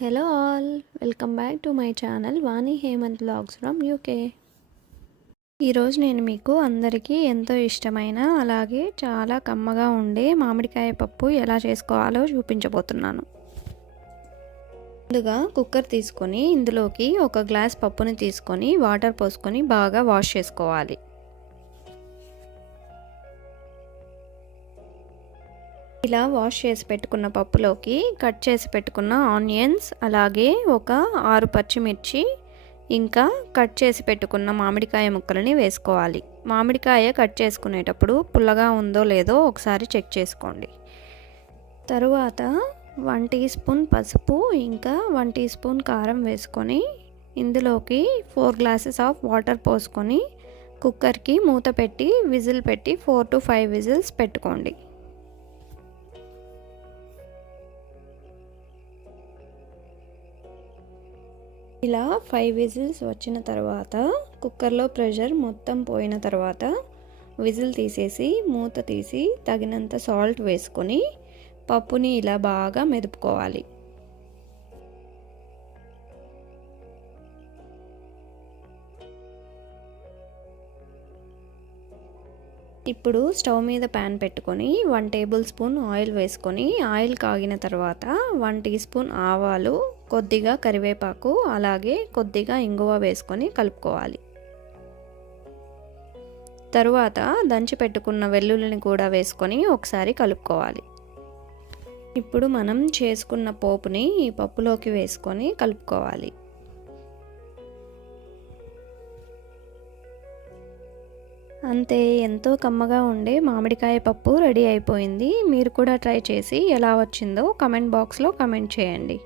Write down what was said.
Hello all welcome back to my channel Vani Hemanth blogs from UK ఈరోజు నేను మీకు అందరికీ ఎంతో ఇష్టమైన అలాగే చాలా కమ్మగా ఉండే మామిడికాయ పప్పు ఎలా చేసుకోవాలో చూపించబోతున్నాను. ముందుగా కుక్కర్ తీసుకొని ఇందులోకి ఒక గ్లాస్ పప్పుని తీసుకొని వాటర్ పోసుకొని బాగా వాష్ చేసుకోవాలి. ఇలా వాష్ చేసి పెట్టుకున్న పప్పులోకి కట్ చేసి పెట్టుకున్న ఆనియన్స్ అలాగే ఒక ఆరు పచ్చిమిర్చి ఇంకా కట్ చేసి పెట్టుకున్న మామిడికాయ ముక్కలని వేసుకోవాలి. మామిడికాయ కట్ చేసుకునేటప్పుడు పుల్లగా ఉందో లేదో ఒకసారి చెక్ చేసుకోండి. తరువాత వన్ టీ స్పూన్ పసుపు ఇంకా వన్ టీ స్పూన్ కారం వేసుకొని ఇందులోకి ఫోర్ గ్లాసెస్ ఆఫ్ వాటర్ పోసుకొని కుక్కర్కి మూత పెట్టి విజిల్ పెట్టి ఫోర్ టు ఫైవ్ విజిల్స్ పెట్టుకోండి. ఇలా ఫైవ్ విజిల్స్ వచ్చిన తర్వాత కుక్కర్లో ప్రెషర్ మొత్తం పోయిన తర్వాత విజిల్ తీసేసి మూత తీసి తగినంత సాల్ట్ వేసుకొని పప్పుని ఇలా బాగా మెదుపుకోవాలి. ఇప్పుడు స్టవ్ మీద ప్యాన్ పెట్టుకొని వన్ టేబుల్ స్పూన్ ఆయిల్ వేసుకొని ఆయిల్ కాగిన తర్వాత వన్ టీ స్పూన్ ఆవాలు కొద్దిగా కరివేపాకు అలాగే కొద్దిగా ఇంగువ వేసుకొని కలుపుకోవాలి. తరువాత దంచి పెట్టుకున్న వెల్లుల్లిని కూడా వేసుకొని ఒకసారి కలుపుకోవాలి. ఇప్పుడు మనం చేసుకున్న పోపుని ఈ పప్పులోకి వేసుకొని కలుపుకోవాలి. అంతే ఎంతో కమ్మగా ఉండే మామిడికాయ పప్పు రెడీ అయిపోయింది. మీరు కూడా ట్రై చేసి ఎలా వచ్చిందో కమెంట్ బాక్స్లో కమెంట్ చేయండి.